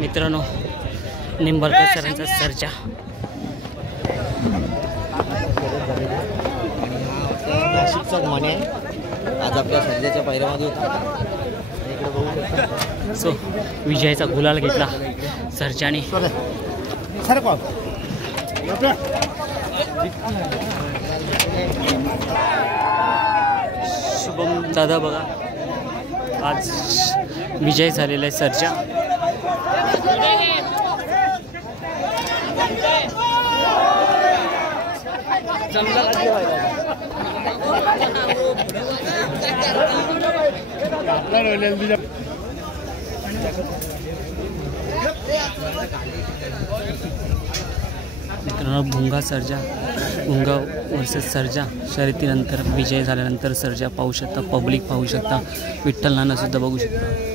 मित्रांनो निंबाळकर सरांचा सर्जा नाशिकचा म्हणे आज आपल्या सर्जाच्या पायऱ्यामध्ये होता। इकडे बघू शकता सो विजयाचा गुलाल घेतला सर्जाने। शुभम दादा बघा आज विजय झालेला आहे सर्जा। मित्रांनो भुंगा सर्जा भुंगा वर्सेस सर्जा शर्यतीनंतर विजय झाल्यानंतर सर्जा पाहू शकता, पब्लिक पाहू शकता, विठ्ठल नाना सुद्धा बघू शकता।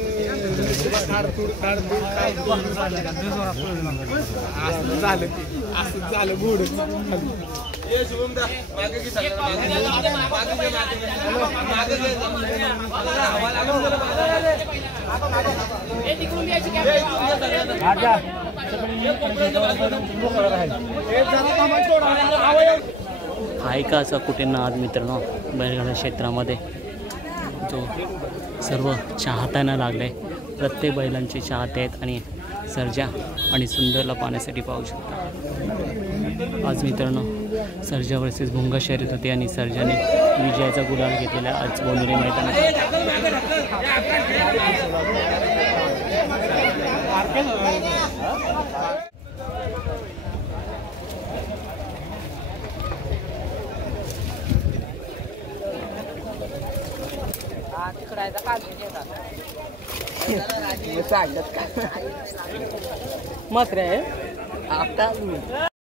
आहे का असा कुठे नाद मित्रांनो बैलगाडा क्षेत्रामध्ये जो सर्व चाहत्यांना लागले। प्रत्येक बैलांचे चाहते आहेत आणि सर्जा आणि सुंदरला पाहण्यासाठी पाहू शकता। आज मित्रांनो सर्जा वर्सेस भुंगा शर्यत होती आणि सर्जाने विजयाचा गुलाल घेतलेला आज बोंदुरी मैदानात। मस्त रे आता